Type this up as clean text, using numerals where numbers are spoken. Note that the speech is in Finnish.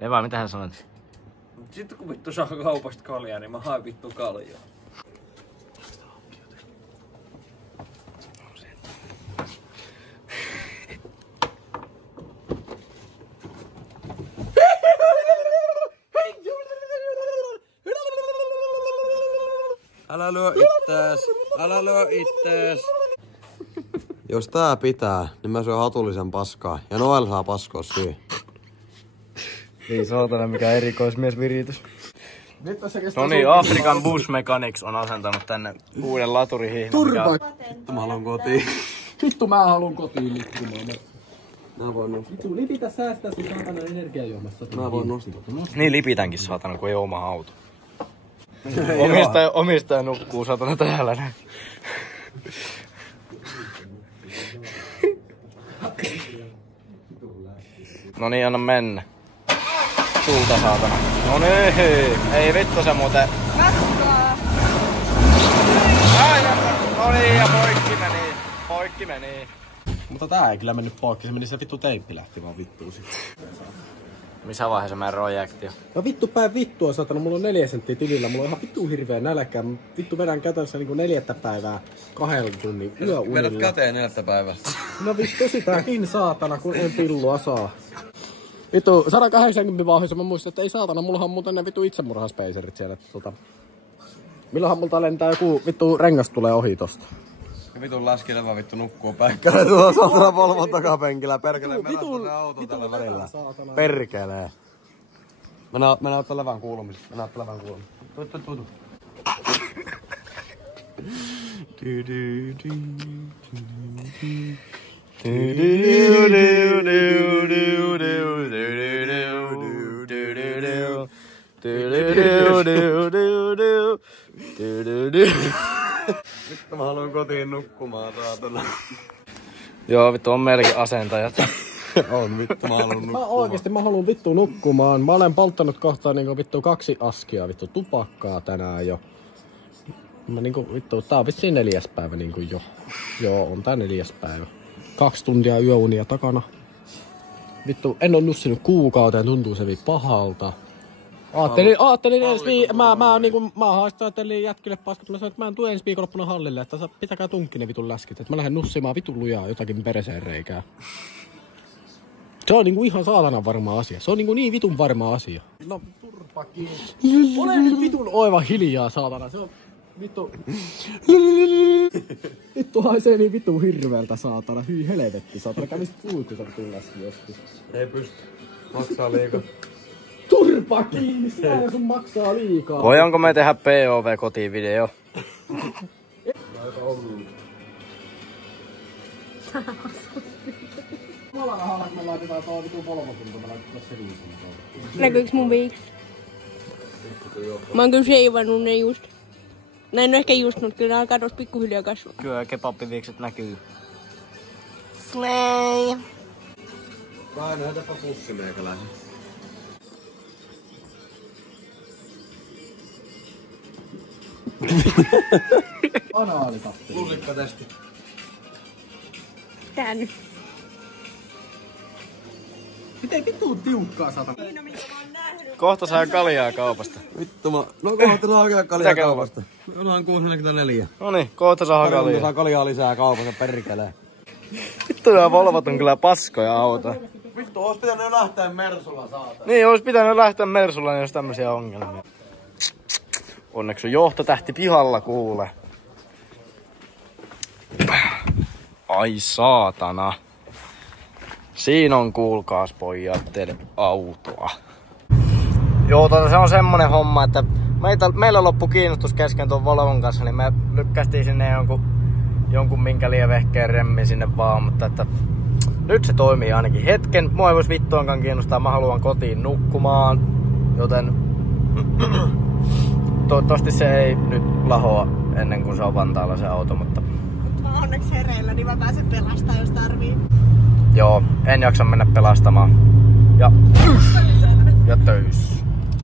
Leva, mitä hän sanot? Sitten kun vittu saa kaupasta kaljaa, niin mä haen vittu kaljaa. Älä lyö ittees! Älä lyö ittees! Jos tää pitää, niin mä syön hatullisen paskaa. Ja Noel saa paskoa siihen. Niin saatana mikä erikoismiesviritys. No niin, African Bush Mechanics on asentanut tänne uuden laturihihnan. Turva! Vittu mä haluun kotiin. Vittu mä haluun kotiin liikkumaan. Mä voin nostaa. Vittu lipitä säästää sun saatana energiajuomasta. Mä voin nostaa. Niin lipitänkin saatana, kun ei oo oma auto. Omistaja nukkuu saatana täällä näin. No niin, anna mennä. Suuta saatana. No niin, ei vittu se muuten. No niin, ja poikki meni. Mutta tää ei kyllä mennyt poikki, se meni se vittu teippi lähti vaan vittuun sit. Missä vaiheessa meidän projektio? No vittu päin vittua saatana, mulla on 4 senttiä tilillä, mulla on ihan vittu hirveä nälkä. Vittu vedän käytännössä niinku 4 päivää 2 tunnin yöunilla. Vedät käteen 4 päivästä. No vittu sitäkin saatana, kun en pillua saa. Vittu 180 vauhdissa mä muistan, että ei saatana, mullahan on muuten ne vittu itsemurhaspeiserit siellä. Milloinhan multa lentää joku vittu rengas tulee ohi tosta. Ja vitun läskilevä vittu nukkuu päikkäle tuolla saatana Volvon takapenkillä. Perkelee, mennään tonne autoon tällä välillä. Perkelee. Mennään ottaa levän kuulumisesta. Tuu. Vittu mä haluan kotiin nukkumaan saatana. Joo, vittu on meilläkin asentajat. On vittu mä haluan nukkumaan. Mä haluan vittu nukkumaan. Mä olen polttanut kohta niinku vittu 2 askia vittu tupakkaa tänään jo. Mä niinku vittu, tää on vissiin 4. päivä niinku jo. Joo, on tää 4. päivä. 2 tuntia yöunia takana. Vittu, en oo nussinut kuukauteen, tuntuu se pahalta. Aattelin mä haastattelin jätkille paskat, mä sanoin, että mä en tule ensi viikonloppuna hallille, että pitäkää tunkki ne vitun läskit, että mä lähden nussimaan vitun lujaa jotakin pereseen reikää. Se on niinku ihan saatanan varma asia, se on niinku niin vitun varma asia. No turpakin. Ole nyt vitun oiva hiljaa saatana, se on vittu. Vittu haisee niin vittu hirveältä saatana, hyi helvetti saatana, kävisit suihkussa vitun läski joskus. Ei pysty, maksaa liikaa. Turpa kiinni, sinä sun maksaa liikaa. Voidaanko me tehdä POV kotiin video? Mulla rahalla, kun me laitetaan tuo vitun Volvo-kunto, me laitetaan se viikuntoon. Näkyyks mun viiksi? Mä oon kyllä sheivannut ne just. Näin on ehkä just, mutta kyllä alkaa tuossa pikkuhiljaa kasvaa. Kyllä kebabbiviikset näkyy. Slay! Painoitapa pussi meikäläinen. Anaalikappi. Lusikkatesti. Tää nyt. Miten vittuun tiukkaa saatana? Kohta saa kaljaa kaupasta. Vittu mä... No kohta saa oikein kaljaa kaupasta. Ollaan 644. Noniin, kohta saa kaljaa. Saa kaljaa lisää kaupasta, perkelee. Vittu nää Volvot on kyllä paskoja autoja. Vittu, ois pitänyt jo lähteä Mersulla saatana. Niin, ois pitänyt lähteä Mersulla, jos tämmösiä ongelmia. Onneksi on johtotähti pihalla, kuule. Ai saatana. Siinä on, kuulkaas pojat, teille autoa. Joo, se on semmonen homma, että meillä loppu kiinnostus kesken tuon Volvon kanssa, niin me lykkästiin sinne jonkun minkä lievehkeen remmin sinne vaan, mutta että nyt se toimii ainakin hetken. Mua ei vois vittuankaan kiinnostaa, mä haluan kotiin nukkumaan, joten toivottavasti se ei nyt lahoa ennen kuin se on Vantaalla se auto, mutta... Mä oon onneksi hereillä, niin mä pääsen pelastamaan, jos tarvii. Joo, en jaksa mennä pelastamaan. Ja töissä.